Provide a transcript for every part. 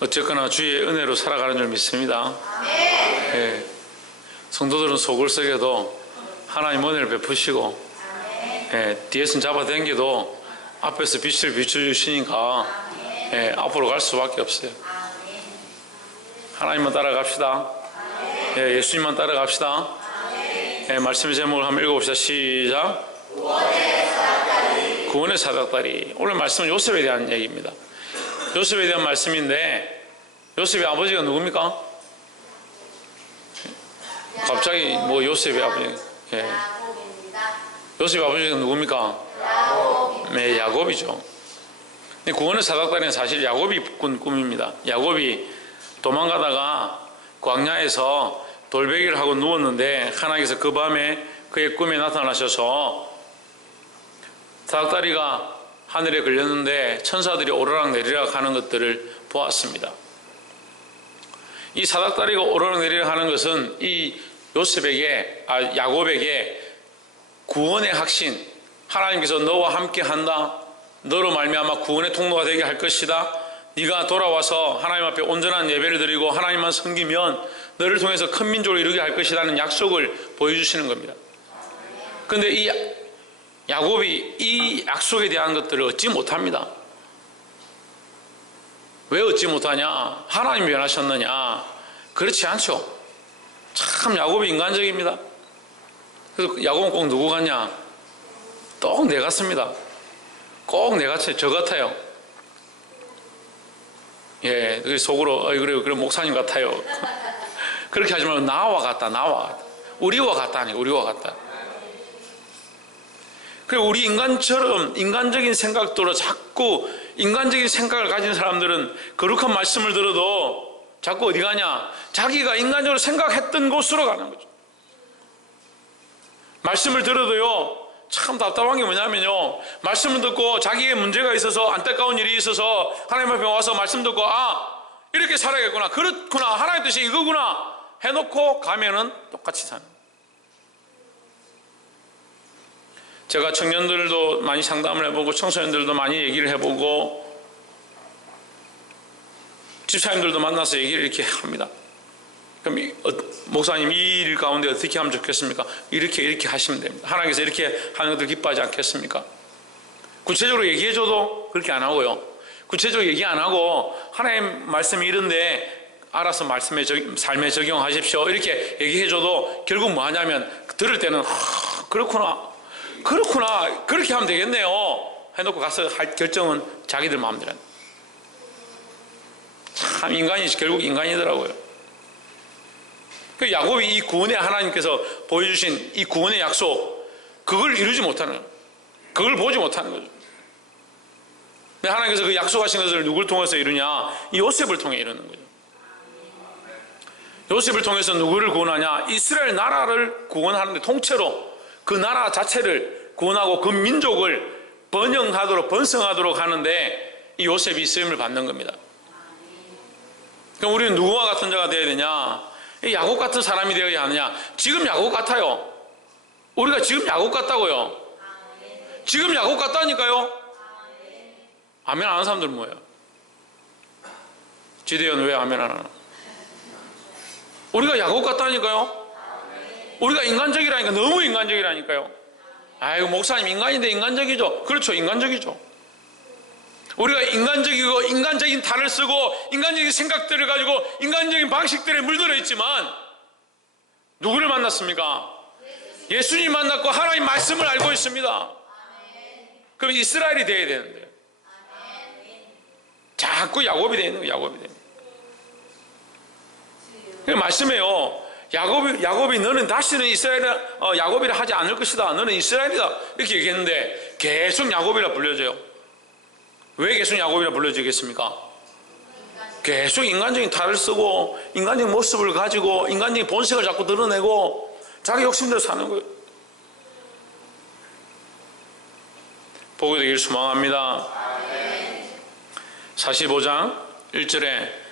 어쨌거나 주의 은혜로 살아가는 줄 믿습니다. 예. 성도들은 속을 썩여도 하나님 은혜를 베푸시고, 예, 뒤에서 잡아당겨도 앞에서 빛을 비춰주시니까, 예, 앞으로 갈 수밖에 없어요. 하나님만 따라갑시다. 예, 예수님만 따라갑시다. 예, 말씀의 제목을 한번 읽어봅시다. 시작. 구원의 사닥다리. 오늘 말씀은 요셉에 대한 얘기입니다. 요셉에 대한 말씀인데, 요셉의 아버지가 누굽니까? 갑자기 뭐 요셉의 아버지, 예. 요셉의 아버지가 누굽니까? 네, 야곱이죠. 근데 구원의 사닥다리는 사실 야곱이 꾼 꿈입니다. 야곱이 도망가다가 광야에서 돌베개를 하고 누웠는데 하나님께서 그 밤에 그의 꿈에 나타나셔서 사닥다리가 하늘에 걸렸는데 천사들이 오르락 내리락 하는 것들을 보았습니다. 이 사닥다리가 오르락 내리락 하는 것은 이 야곱에게 구원의 확신, 하나님께서 너와 함께 한다, 너로 말미암아 구원의 통로가 되게 할 것이다, 네가 돌아와서 하나님 앞에 온전한 예배를 드리고 하나님만 섬기면 너를 통해서 큰 민족을 이루게 할 것이라는 약속을 보여주시는 겁니다. 그런데 이 야곱이 이 약속에 대한 것들을 얻지 못합니다. 왜 얻지 못하냐? 하나님이 변하셨느냐? 그렇지 않죠. 참 야곱이 인간적입니다. 그래서 야곱은 꼭 누구 같냐? 꼭 내 같습니다. 꼭 내 같아요. 저 같아요. 예, 속으로 그래 목사님 같아요. 그렇게 하지 말고 나와 같다, 나와 같다. 우리와 같다, 아니 우리와 같다. 그리고 우리 인간처럼 인간적인 생각도로 자꾸 인간적인 생각을 가진 사람들은 거룩한 말씀을 들어도 자꾸 어디 가냐? 자기가 인간적으로 생각했던 곳으로 가는 거죠. 말씀을 들어도요, 참 답답한 게 뭐냐면요, 말씀을 듣고 자기의 문제가 있어서 안타까운 일이 있어서 하나님 앞에 와서 말씀 듣고 이렇게 살아야겠구나, 그렇구나, 하나님 뜻이 이거구나 해놓고 가면은 똑같이 사는 거예요. 제가 청년들도 많이 상담을 해보고 청소년들도 많이 얘기를 해보고 집사님들도 만나서 얘기를 이렇게 합니다. 그럼 목사님 이 일 가운데 어떻게 하면 좋겠습니까? 이렇게 하시면 됩니다. 하나님께서 이렇게 하는 것들 기뻐하지 않겠습니까? 구체적으로 얘기해줘도 그렇게 안 하고요, 구체적으로 얘기 안 하고 하나님 말씀이 이런데 알아서 삶에 적용하십시오 이렇게 얘기해줘도 결국 뭐 하냐면 들을 때는 그렇구나 그렇게 하면 되겠네요 해놓고 가서 할 결정은 자기들 마음대로. 참 인간이 결국 인간이더라고요. 그 야곱이 이 구원의 하나님께서 보여주신 이 구원의 약속, 그걸 이루지 못하는 거예요. 그걸 보지 못하는 거죠. 근데 하나님께서 그 약속하신 것을 누굴 통해서 이루냐? 이 요셉을 통해 이루는 거죠. 요셉을 통해서 누구를 구원하냐? 이스라엘 나라를 구원하는데, 통째로 그 나라 자체를 구원하고 그 민족을 번성하도록 하는데 이 요셉이 쓰임을 받는 겁니다. 그럼 우리는 누구와 같은 자가 되어야 되냐? 야곱 같은 사람이 되어야 하느냐? 지금 야곱 같아요. 우리가 지금 야곱 같다고요. 지금 야곱 같다니까요. 아멘 안 하는 사람들은 뭐예요? 지대현 왜 아멘 안 하나? 우리가 야곱 같다니까요. 우리가 인간적이라니까, 너무 인간적이라니까요. 아이고 목사님 인간인데 인간적이죠. 그렇죠, 인간적이죠. 우리가 인간적이고 인간적인 탈을 쓰고 인간적인 생각들을 가지고 인간적인 방식들에 물들어 있지만 누구를 만났습니까? 예수님 만났고 하나님 말씀을 알고 있습니다. 그럼 이스라엘이 되어야 되는데요. 자꾸 야곱이 되어 있는 거예요. 야곱이 되어 있는 거예요. 말씀해요. 야곱이 너는 다시는 야곱이라 하지 않을 것이다, 너는 이스라엘이다 이렇게 얘기했는데 계속 야곱이라 불려져요. 왜 계속 야곱이라 불러지겠습니까? 계속 인간적인 탈을 쓰고 인간적인 모습을 가지고 인간적인 본색을 자꾸 드러내고 자기 욕심대로 사는 거예요. 보게 되길 소망합니다. 45장 1절에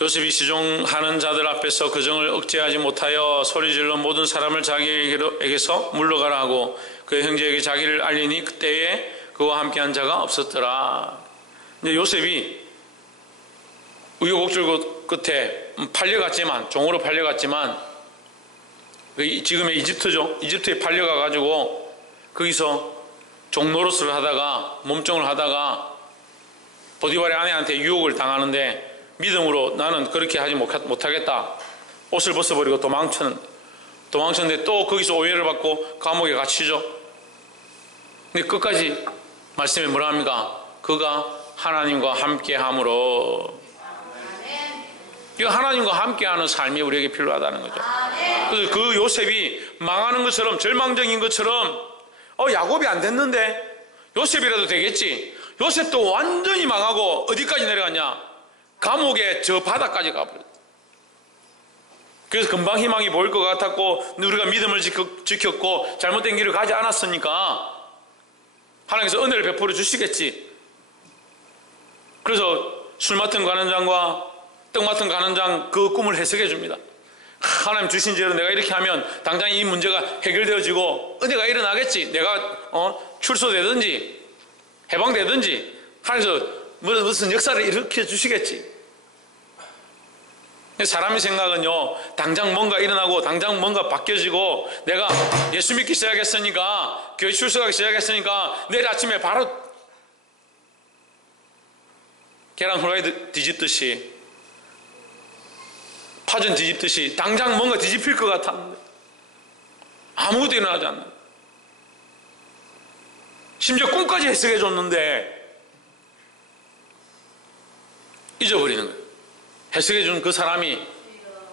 요셉이 시종하는 자들 앞에서 그 정을 억제하지 못하여 소리질러 모든 사람을 자기에게서 물러가라 하고 그 형제에게 자기를 알리니 그때에 그와 함께한 자가 없었더라. 이제 요셉이 우여곡절 끝에 팔려갔지만, 종으로 팔려갔지만, 지금의 이집트죠. 이집트에 팔려가가지고 거기서 종노릇을 하다가, 몸종을 하다가 보디발의 아내한테 유혹을 당하는데 믿음으로 나는 그렇게 하지 못하겠다. 옷을 벗어버리고 도망쳤는데 또 거기서 오해를 받고 감옥에 갇히죠. 근데 끝까지 말씀에 뭐라 합니까? 그가 하나님과 함께함으로. 이거 하나님과 함께하는 삶이 우리에게 필요하다는 거죠. 그래서 그 요셉이 망하는 것처럼, 절망적인 것처럼, 야곱이 안 됐는데 요셉이라도 되겠지. 요셉도 완전히 망하고 어디까지 내려갔냐? 감옥의 저 바닥까지 가버렸다. 그래서 금방 희망이 보일 것 같았고, 우리가 믿음을 지켰고 잘못된 길을 가지 않았으니까 하나님께서 은혜를 베풀어 주시겠지. 그래서 술 맡은 간원장과 떡 맡은 간원장 그 꿈을 해석해 줍니다. 하나님 주신 죄로 내가 이렇게 하면 당장 이 문제가 해결되어지고 은혜가 일어나겠지. 내가 출소되든지 해방되든지 하나님께서 무슨 역사를 일으켜 주시겠지. 사람의 생각은요, 당장 뭔가 일어나고 당장 뭔가 바뀌어지고 내가 예수 믿기 시작했으니까, 교회 출석하기 시작했으니까 내일 아침에 바로 계란 후라이 뒤집듯이, 파전 뒤집듯이 당장 뭔가 뒤집힐 것 같았는데 아무것도 일어나지 않는, 심지어 꿈까지 해석해 줬는데 잊어버리는 거예요. 해석해 준 그 사람이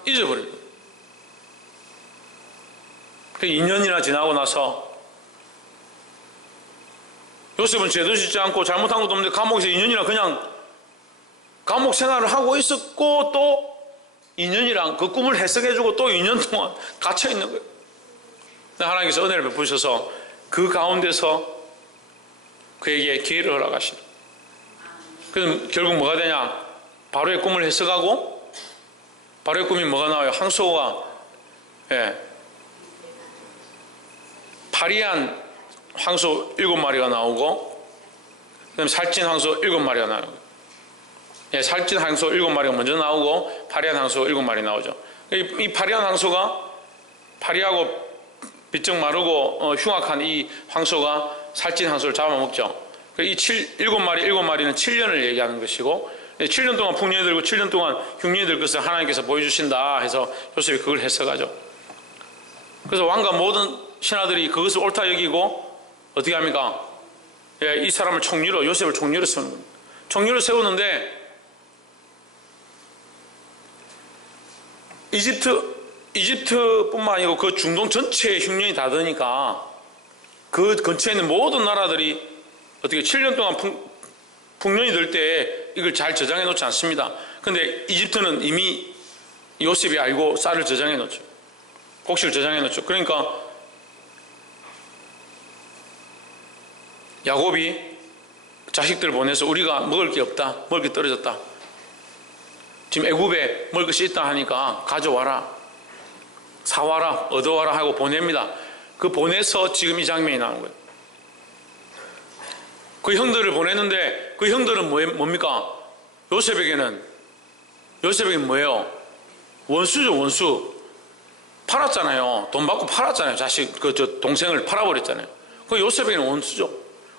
잊어버린 거예요. 2년이나 지나고 나서 요셉은 죄도 짓지 않고 잘못한 것도 없는데 감옥에서 2년이나 그냥 감옥 생활을 하고 있었고, 또 2년이랑 그 꿈을 해석해주고 또 2년 동안 갇혀있는 거예요. 하나님께서 은혜를 베푸셔서 그 가운데서 그에게 기회를 허락하시죠. 그래서 결국 뭐가 되냐? 바로의 꿈을 해석하고, 바로의 꿈이 뭐가 나와요? 항소가, 파리한 항소 7마리가 나오고, 그 다음에 살찐 항소 7마리가 나오고, 살찐 항소 7마리가 먼저 나오고 파리한 항소 7마리 나오죠. 이 파리한 항소가, 파리하고 비쩍 마르고 흉악한 이 황소가 살찐 항소를 잡아먹죠. 이 7마리는 7년을 얘기하는 것이고, 7년 동안 풍년이 들고 7년 동안 흉년이 들 것을 하나님께서 보여주신다 해서 요셉이 그걸 해석하죠. 그래서 왕과 모든 신하들이 그것을 옳다 여기고 어떻게 합니까? 이 사람을 총리로, 요셉을 총리로 세우는 겁니다. 총리로 세우는데 이집트뿐만 아니고 그 중동 전체에 흉년이 닿으니까 그 근처에 있는 모든 나라들이 어떻게 7년 동안 풍년이 들 때 이걸 잘 저장해 놓지 않습니다. 근데 이집트는 이미 요셉이 알고 쌀을 저장해 놓죠. 곡식을 저장해 놓죠. 그러니까 야곱이 자식들 보내서 우리가 먹을 게 없다, 먹을 게 떨어졌다, 지금 애굽에 먹을 것이 있다 하니까 가져와라, 사와라, 얻어와라 하고 보냅니다. 그 보내서 지금 이 장면이 나오는 거예요. 그 형들을 보냈는데 그 형들은 뭡니까? 요셉에게는 뭐예요? 원수죠, 원수. 팔았잖아요. 돈 받고 팔았잖아요. 자식, 동생을 팔아버렸잖아요. 그 요셉에게는 원수죠.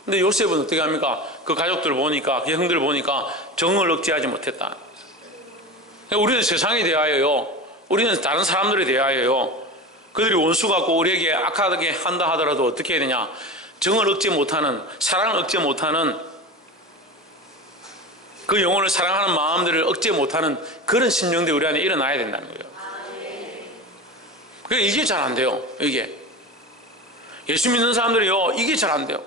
근데 요셉은 어떻게 합니까? 그 가족들을 보니까, 그 형들을 보니까 정을 억제하지 못했다. 우리는 세상에 대하여요, 우리는 다른 사람들에 대하여요, 그들이 원수 같고 우리에게 악하게 한다 하더라도 어떻게 해야 되냐? 정을 억제 못하는, 사랑을 억제 못하는, 그 영혼을 사랑하는 마음들을 억제 못하는 그런 심령들이 우리 안에 일어나야 된다는 거예요. 이게 잘 안 돼요. 이게 예수 믿는 사람들이요, 이게 잘 안 돼요.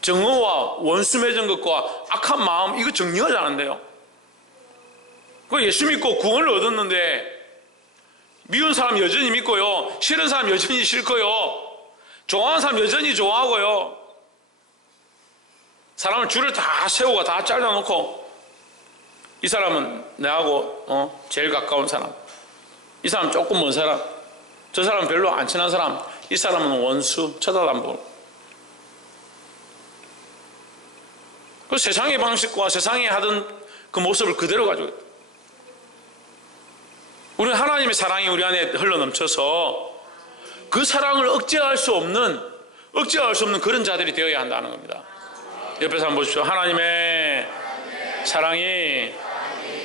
정오와 원수 맺은 것과 악한 마음, 이거 정리가 잘 안 돼요. 그 예수 믿고 구원을 얻었는데 미운 사람 여전히 믿고요, 싫은 사람 여전히 싫고요, 좋아하는 사람 여전히 좋아하고요, 사람을 줄을 다 세우고 다 잘라놓고, 이 사람은 내하고 제일 가까운 사람, 이 사람 조금 먼 사람, 저 사람은 별로 안 친한 사람, 이 사람은 원수, 쳐다도 안 보고. 그 세상의 방식과 세상에 하던 그 모습을 그대로 가지고 있다. 우리는 하나님의 사랑이 우리 안에 흘러넘쳐서 그 사랑을 억제할 수 없는 그런 자들이 되어야 한다는 겁니다. 옆에서 한번 보십시오. 하나님의 사랑이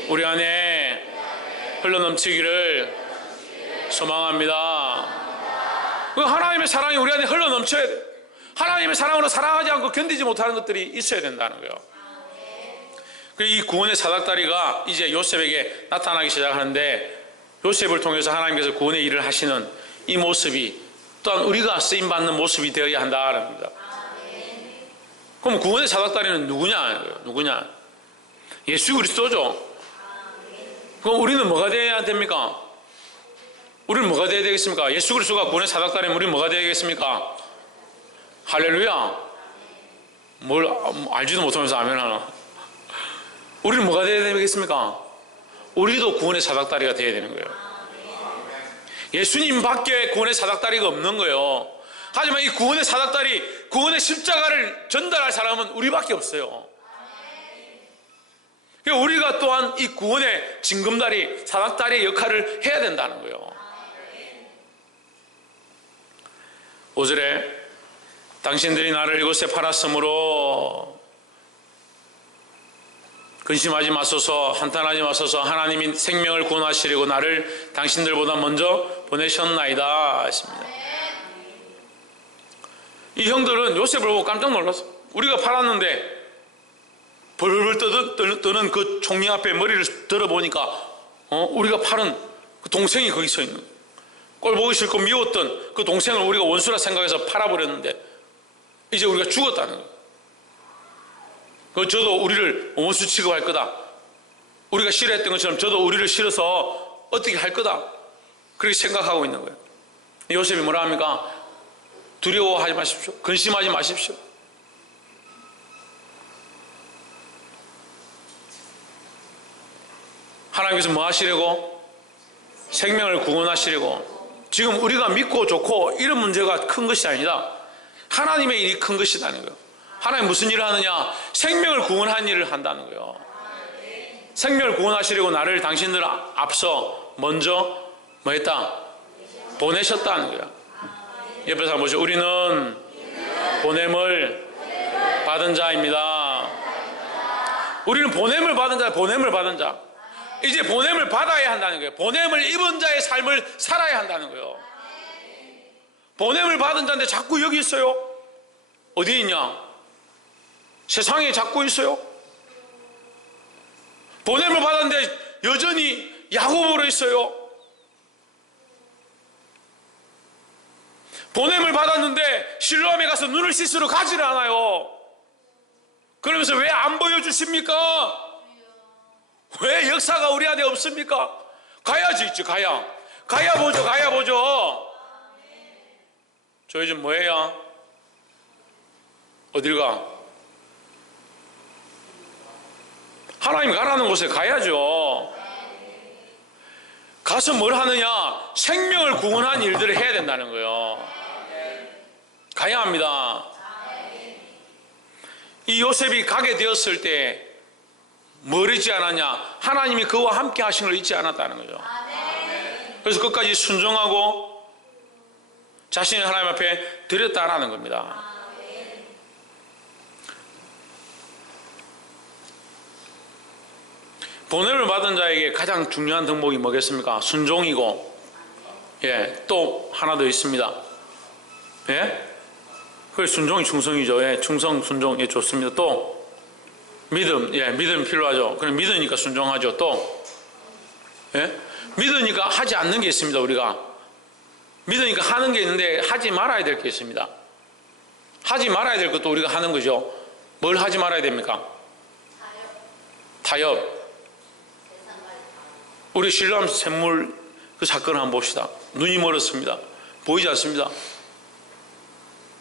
우리 안에 흘러넘치기를 소망합니다. 그 하나님의 사랑이 우리 안에 흘러넘쳐야 돼. 하나님의 사랑으로 사랑하지 않고 견디지 못하는 것들이 있어야 된다는 거예요. 이 구원의 사닥다리가 이제 요셉에게 나타나기 시작하는데, 요셉을 통해서 하나님께서 구원의 일을 하시는 이 모습이 또한 우리가 쓰임받는 모습이 되어야 한다는 겁니다. 그럼 구원의 사닥다리는 누구냐? 예수 그리스도죠. 그럼 우리는 뭐가 되어야 됩니까? 우리는 뭐가 되어야 되겠습니까? 예수 그리스도가 구원의 사닥다리면 우리는 뭐가 되겠습니까? 할렐루야. 뭘 알지도 못하면서 아멘 하나. 우리는 뭐가 되어야 되겠습니까? 우리도 구원의 사닥다리가 되어야 되는 거예요. 예수님 밖에 구원의 사닥다리가 없는 거예요. 하지만 이 구원의 사닥다리, 구원의 십자가를 전달할 사람은 우리밖에 없어요. 그러니까 우리가 또한 이 구원의 징검다리, 사닥다리의 역할을 해야 된다는 거예요. 5절에 당신들이 나를 이곳에 팔았으므로 근심하지 마소서, 한탄하지 마소서. 하나님이 생명을 구원하시려고 나를 당신들보다 먼저 보내셨나이다 하십니다. 이 형들은 요셉을 보고 깜짝 놀랐어. 우리가 팔았는데 벌벌 떠는 그 총리 앞에 머리를 들어보니까 우리가 팔은 그 동생이 거기 서 있는 거예요. 꼴 보기 싫고 미웠던 그 동생을 우리가 원수라 생각해서 팔아버렸는데 이제 우리가 죽었다는 거예요. 저도 우리를 원수 취급할 거다. 우리가 싫어했던 것처럼 저도 우리를 싫어서 어떻게 할 거다. 그렇게 생각하고 있는 거예요. 요셉이 뭐라 합니까? 두려워하지 마십시오. 근심하지 마십시오. 하나님께서 뭐 하시려고? 생명을 구원하시려고. 지금 우리가 믿고 좋고 이런 문제가 큰 것이 아니다. 하나님의 일이 큰 것이라는 거예요. 하나님 무슨 일을 하느냐? 생명을 구원하는 일을 한다는 거예요. 생명을 구원하시려고 나를 당신들 앞서 먼저 뭐 했다? 보내셨다는 거예요. 옆에서 한번 보시죠. 우리는 보냄을 받은 자입니다. 우리는 보냄을 받은 자. 이제 보냄을 받아야 한다는 거예요. 보냄을 입은 자의 삶을 살아야 한다는 거예요. 보냄을 받은 자인데 자꾸 여기 있어요. 어디에 있냐? 세상에 자꾸 있어요. 보냄을 받았는데 여전히 야고보로 있어요. 보냄을 받았는데 실로암에 가서 눈을 씻으러 가지를 않아요. 그러면서 왜 안 보여주십니까? 왜 역사가 우리 안에 없습니까? 가야지 있지. 가야 보죠. 저 이제 뭐해요? 어딜 가? 하나님 가라는 곳에 가야죠. 가서 뭘 하느냐? 생명을 구원한 일들을 해야 된다는 거예요. 가야 합니다. 이 요셉이 가게 되었을 때 뭘 잊지 않았냐? 하나님이 그와 함께 하신 걸 잊지 않았다는 거죠. 그래서 끝까지 순종하고 자신을 하나님 앞에 드렸다라는 겁니다. 보냄을 받은 자에게 가장 중요한 덕목이 뭐겠습니까? 순종이고, 또 하나 더 있습니다. 그게 순종이 충성이죠. 충성, 순종, 좋습니다. 또 믿음, 믿음 필요하죠. 그럼 믿으니까 순종하죠. 또 믿으니까 하지 않는 게 있습니다. 우리가 믿으니까 하는 게 있는데 하지 말아야 될 게 있습니다. 하지 말아야 될 것도 우리가 하는 거죠. 뭘 하지 말아야 됩니까? 타협. 우리 신랑 샘물 그 사건을 한번 봅시다. 눈이 멀었습니다. 보이지 않습니다.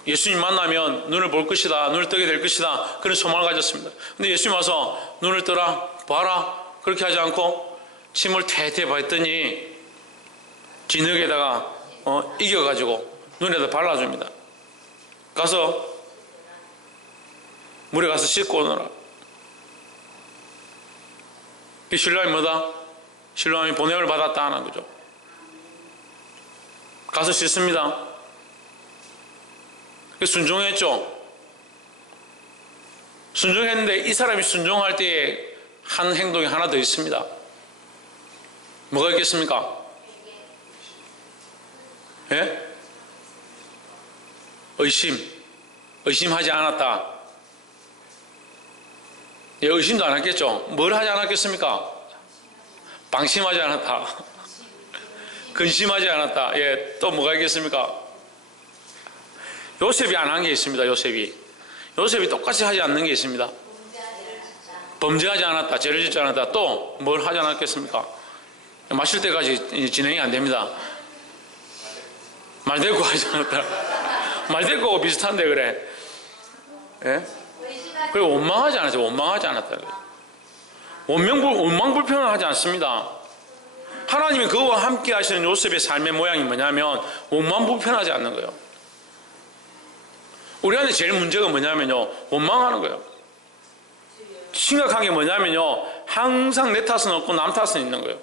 예수님 만나면 눈을 볼 것이다, 눈을 뜨게 될 것이다, 그런 소망을 가졌습니다. 근데 예수님 와서 눈을 떠라, 봐라, 그렇게 하지 않고 침을 태태 봤더니 진흙에다가 이겨가지고 눈에다 발라줍니다. 가서 물에 가서 씻고 오너라. 이 신랑이 뭐다? 신랑이 보냄을 받았다 하는 거죠. 가서 씻습니다. 순종했죠. 순종했는데 이 사람이 순종할 때에 한 행동이 하나 더 있습니다. 뭐가 있겠습니까? 예? 의심하지 않았다. 예, 의심도 안 했겠죠. 뭘 하지 않았겠습니까? 방심하지 않았다. 근심하지 않았다. 예, 또 뭐가 있겠습니까? 요셉이 안 한 게 있습니다. 요셉이 똑같이 하지 않는 게 있습니다. 범죄하지 않았다. 죄를 짓지 않았다. 또 뭘 하지 않았겠습니까? 마실 때까지 진행이 안 됩니다. 말대꾸 하지 않았다. 말대꾸하고 비슷한데 그래. 예? 그리고 원망하지 않았죠. 원망하지 않았다. 원망불평을 하지 않습니다. 하나님이 그와 함께 하시는 요셉의 삶의 모양이 뭐냐면 원망불평하지 않는 거예요. 우리 안에 제일 문제가 뭐냐면요, 원망하는 거예요. 심각한 게 뭐냐면요, 항상 내 탓은 없고 남 탓은 있는 거예요.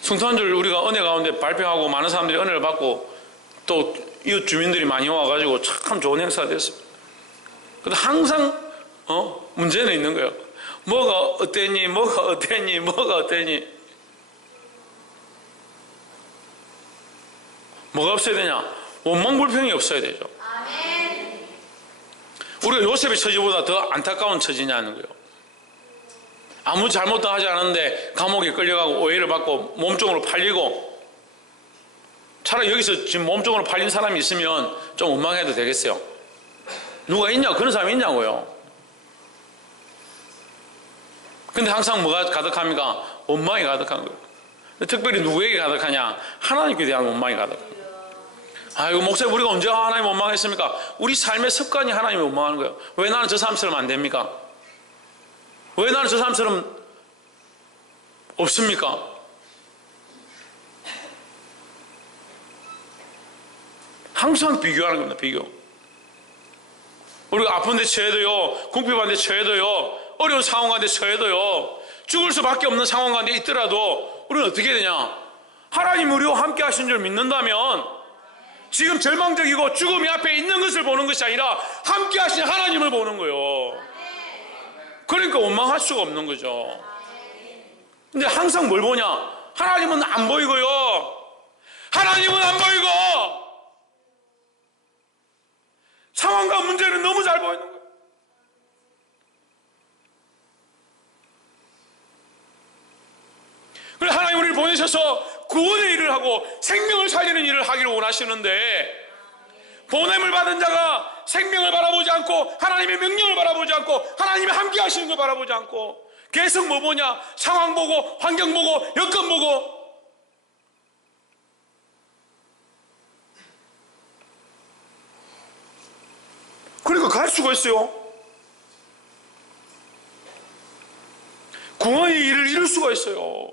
성탄절 우리가 은혜 가운데 발표하고 많은 사람들이 은혜를 받고 또 이웃 주민들이 많이 와가지고 참 좋은 행사가 됐습니다. 근데 항상 문제는 있는 거예요. 뭐가 어땠니? 뭐가 없어야 되냐? 원망불평이 없어야 되죠. 아멘. 우리가 요셉의 처지보다 더 안타까운 처지냐는 거예요. 아무 잘못도 하지 않았는데 감옥에 끌려가고 오해를 받고 몸종으로 팔리고, 차라리 여기서 지금 몸종으로 팔린 사람이 있으면 좀 원망해도 되겠어요. 누가 있냐? 그런 사람이 있냐고요. 근데 항상 뭐가 가득합니까? 원망이 가득한 거예요. 특별히 누구에게 가득하냐? 하나님께 대한 원망이 가득합니다. 아이고, 목사님, 우리가 언제 하나님 원망했습니까? 우리 삶의 습관이 하나님 원망하는 거예요. 왜 나는 저 사람처럼 안 됩니까? 왜 나는 저 사람처럼 없습니까? 항상 비교하는 겁니다. 비교. 우리가 아픈데 처해도요, 궁핍한데 처해도요, 어려운 상황 가운데 처해도요, 죽을 수밖에 없는 상황 가운데 있더라도 우리는 어떻게 되냐? 하나님 우리와 함께 하신 줄 믿는다면 지금 절망적이고 죽음이 앞에 있는 것을 보는 것이 아니라 함께 하신 하나님을 보는 거예요. 그러니까 원망할 수가 없는 거죠. 근데 항상 뭘 보냐? 하나님은 안 보이고요, 하나님은 안 보이고 상황과 문제는 너무 잘 보이는 거예요. 그래서 하나님 우리를 보내셔서 구원의 일을 하고 생명을 살리는 일을 하기를 원하시는데, 보냄을 받은 자가 생명을 바라보지 않고 하나님의 명령을 바라보지 않고 하나님이 함께 하시는 걸 바라보지 않고 계속 뭐 보냐? 상황 보고 환경 보고 여건 보고. 그러니까 갈 수가 있어요. 구원의 일을 이룰 수가 있어요.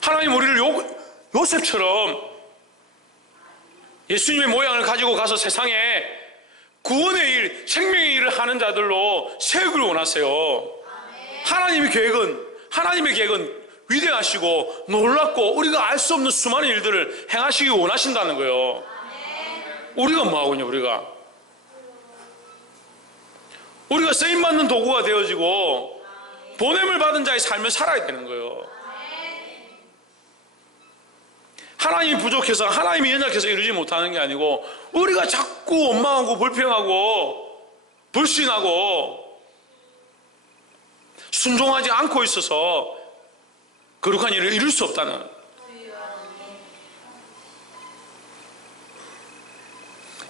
하나님 우리를 요셉처럼 예수님의 모양을 가지고 가서 세상에 구원의 일, 생명의 일을 하는 자들로 세우기를 원하세요. 하나님의 계획은 위대하시고 놀랍고 우리가 알 수 없는 수많은 일들을 행하시기 원하신다는 거예요. 우리가 뭐하고 있냐? 우리가 쓰임받는 도구가 되어지고 보냄을 받은 자의 삶을 살아야 되는 거예요. 하나님이 부족해서, 하나님이 연약해서 이루지 못하는 게 아니고 우리가 자꾸 원망하고 불평하고 불신하고 순종하지 않고 있어서 거룩한 일을 이룰 수 없다는.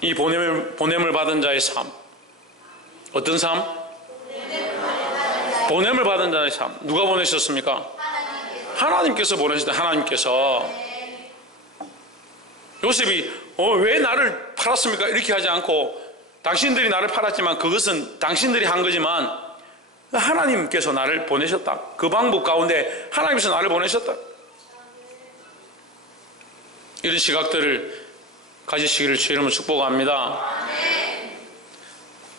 이 보냄을 받은 자의 삶. 어떤 삶? 보냄을 받은 자의 삶. 누가 보내셨습니까? 하나님께서 보내셨다. 하나님께서. 요셉이 왜 나를 팔았습니까? 이렇게 하지 않고, 당신들이 나를 팔았지만 그것은 당신들이 한 거지만 하나님께서 나를 보내셨다. 그 방법 가운데 하나님께서 나를 보내셨다. 이런 시각들을 가지시기를 주의 이름으로 축복합니다.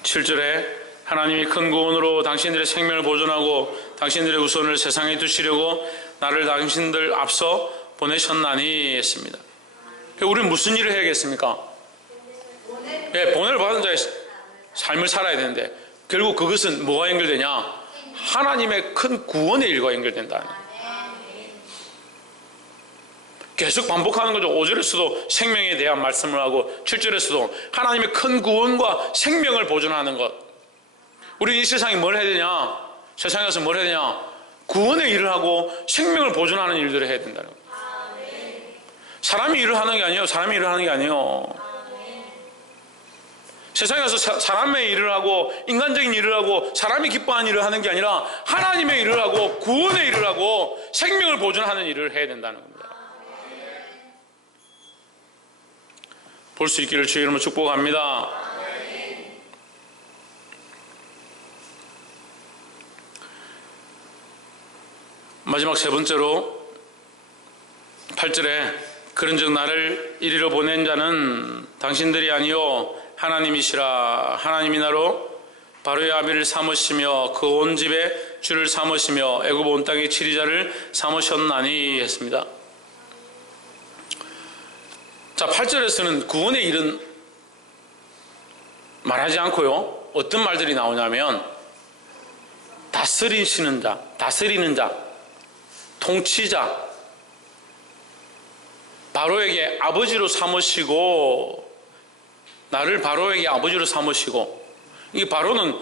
7절에 하나님이 큰 구원으로 당신들의 생명을 보존하고 당신들의 우선을 세상에 두시려고 나를 당신들 앞서 보내셨나니 했습니다. 우리는 무슨 일을 해야겠습니까? 보냄을 받은 자의 삶을 살아야 되는데 결국 그것은 뭐가 연결되냐? 하나님의 큰 구원의 일과 연결된다. 계속 반복하는 거죠. 5절에서도 생명에 대한 말씀을 하고 7절에서도 하나님의 큰 구원과 생명을 보존하는 것. 우리는 이 세상에 뭘 해야 되냐? 세상에서 뭘 해야 되냐? 구원의 일을 하고 생명을 보존하는 일들을 해야 된다는 거예요. 사람이 일을 하는 게 아니에요. 사람이 일을 하는 게 아니에요. 세상에서 사람의 일을 하고 인간적인 일을 하고 사람이 기뻐하는 일을 하는 게 아니라 하나님의 일을 하고 구원의 일을 하고 생명을 보존하는 일을 해야 된다는 겁니다. 볼 수 있기를 주의 이름으로 축복합니다. 마지막 세 번째로 8절에 그런즉 나를 이리로 보낸 자는 당신들이 아니요 하나님이시라. 하나님이 나로 바로의 아비를 삼으시며 그 온 집에 주를 삼으시며 애굽 온 땅의 치리자를 삼으셨나니 했습니다. 자, 8절에서는 구원의 일은 말하지 않고요. 어떤 말들이 나오냐면 다스리시는 자, 다스리는 자, 통치자, 바로에게 아버지로 삼으시고 나를 바로에게 아버지로 삼으시고 이 바로는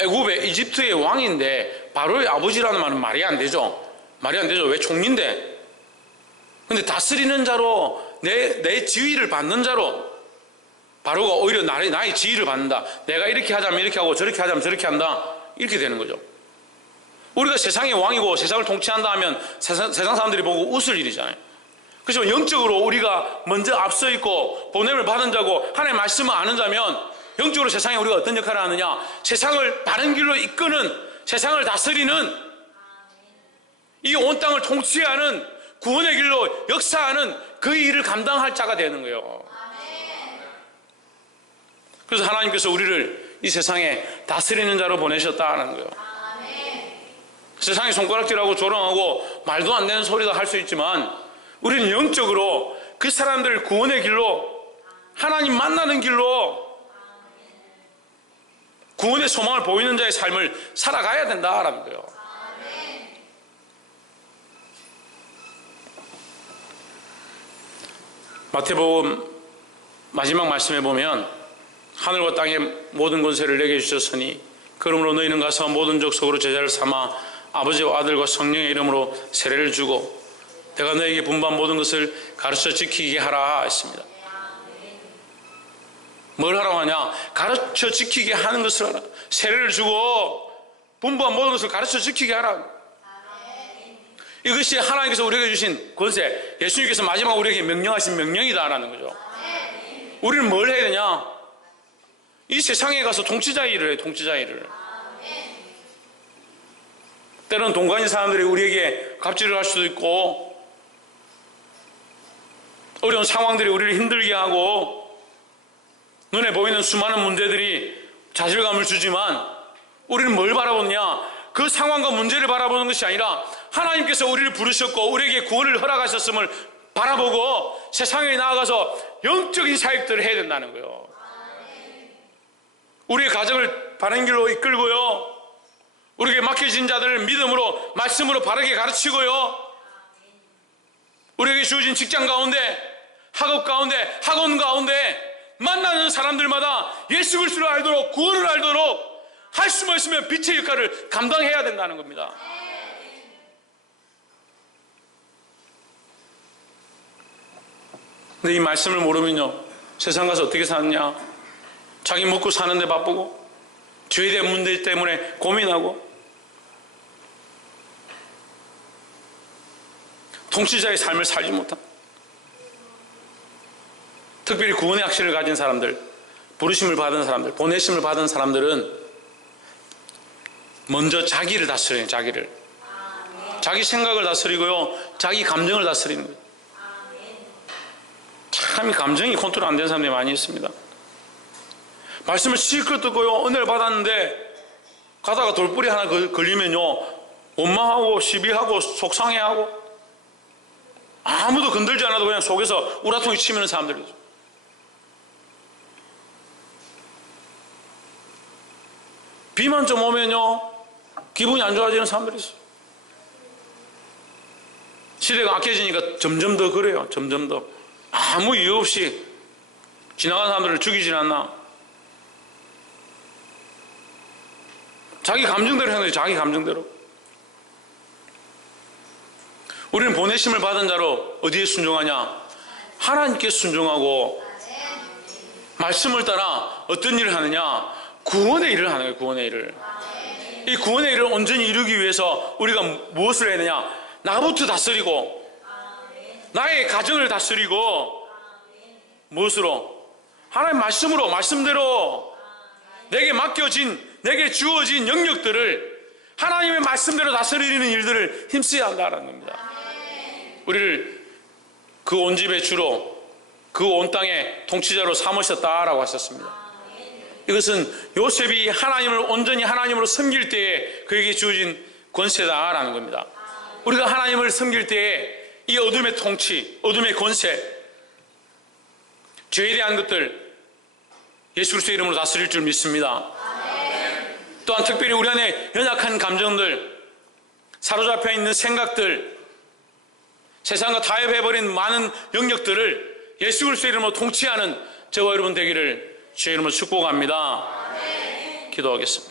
애굽의 이집트의 왕인데 바로의 아버지라는 말은 말이 안 되죠. 말이 안 되죠. 왜 총리인데. 근데 다스리는 자로 내 지위를 받는 자로 바로가 오히려 나의 지위를 받는다. 내가 이렇게 하자면 이렇게 하고 저렇게 하자면 저렇게 한다. 이렇게 되는 거죠. 우리가 세상의 왕이고 세상을 통치한다 하면 세상 사람들이 보고 웃을 일이잖아요. 그렇지만 영적으로 우리가 먼저 앞서 있고 보냄을 받은 자고 하나님의 말씀을 아는 자면 영적으로 세상에 우리가 어떤 역할을 하느냐? 세상을 바른 길로 이끄는, 세상을 다스리는, 이 온 땅을 통치하는, 구원의 길로 역사하는 그 일을 감당할 자가 되는 거예요. 그래서 하나님께서 우리를 이 세상에 다스리는 자로 보내셨다는 거예요. 세상에 손가락질하고 조롱하고 말도 안 되는 소리도 할 수 있지만 우리는 영적으로 그 사람들을 구원의 길로, 하나님 만나는 길로 구원의 소망을 보이는 자의 삶을 살아가야 된다라는 거예요. 마태복음 마지막 말씀에 보면 하늘과 땅의 모든 권세를 내게 주셨으니 그러므로 너희는 가서 모든 족속으로 제자를 삼아 아버지와 아들과 성령의 이름으로 세례를 주고 내가 너에게 분부한 모든 것을 가르쳐 지키게 하라 했습니다. 뭘 하라고 하냐? 가르쳐 지키게 하는 것을 하라. 세례를 주고 분부한 모든 것을 가르쳐 지키게 하라. 이것이 하나님께서 우리에게 주신 권세, 예수님께서 마지막 우리에게 명령하신 명령이다라는 거죠. 우리는 뭘 해야 되냐? 이 세상에 가서 통치자의 일을 해. 통치자의 일을. 때로는 동간인 사람들이 우리에게 갑질을 할 수도 있고 어려운 상황들이 우리를 힘들게 하고 눈에 보이는 수많은 문제들이 좌절감을 주지만 우리는 뭘 바라보느냐? 그 상황과 문제를 바라보는 것이 아니라 하나님께서 우리를 부르셨고 우리에게 구원을 허락하셨음을 바라보고 세상에 나아가서 영적인 사역들을 해야 된다는 거예요. 우리의 가정을 바른 길로 이끌고요, 우리에게 맡겨진 자들을 믿음으로 말씀으로 바르게 가르치고요, 우리에게 주어진 직장 가운데, 학업 가운데, 학원 가운데 만나는 사람들마다 예수 그리스도를 알도록, 구원을 알도록 할 수만 있으면 빛의 역할을 감당해야 된다는 겁니다. 근데 이 말씀을 모르면요, 세상 가서 어떻게 사느냐? 자기 먹고 사는데 바쁘고 죄에 대한 문제 때문에 고민하고 통치자의 삶을 살지 못한, 특별히 구원의 확신을 가진 사람들, 부르심을 받은 사람들, 보내심을 받은 사람들은 먼저 자기를 다스려요. 자기 생각을 다스리고요, 자기 감정을 다스리는 거예요. 참 감정이 컨트롤 안 되는 사람들이 많이 있습니다. 말씀을 실컷 듣고요, 은혜를 받았는데 가다가 돌뿌리 하나 걸리면요, 원망하고 시비하고 속상해하고 아무도 건들지 않아도 그냥 속에서 우라통이 치미는 사람들이 있어요. 비만 좀 오면요, 기분이 안 좋아지는 사람들이 있어요. 시대가 악해지니까 점점 더 그래요. 점점 더. 아무 이유 없이 지나가는 사람들을 죽이진 않나. 자기 감정대로 하는 거예요. 자기 감정대로. 우리는 보내심을 받은 자로 어디에 순종하냐? 하나님께 순종하고 말씀을 따라 어떤 일을 하느냐? 구원의 일을 하는 거예요. 구원의 일을. 이 구원의 일을 온전히 이루기 위해서 우리가 무엇을 해야 되냐? 나부터 다스리고 나의 가정을 다스리고 무엇으로? 하나님 말씀으로, 말씀대로 내게 맡겨진, 내게 주어진 영역들을 하나님의 말씀대로 다스리는 일들을 힘써야 한다는 겁니다. 우리를 그 온 집의 주로, 그 온 땅의 통치자로 삼으셨다라고 하셨습니다. 이것은 요셉이 하나님을 온전히 하나님으로 섬길 때에 그에게 주어진 권세다라는 겁니다. 우리가 하나님을 섬길 때에 이 어둠의 통치, 어둠의 권세, 죄에 대한 것들 예수 그리스도의 이름으로 다스릴 줄 믿습니다. 또한 특별히 우리 안에 연약한 감정들, 사로잡혀 있는 생각들, 세상과 타협해버린 많은 영역들을 예수 그리스도의 이름으로 통치하는 저와 여러분 되기를 주의 이름으로 축복합니다. 기도하겠습니다.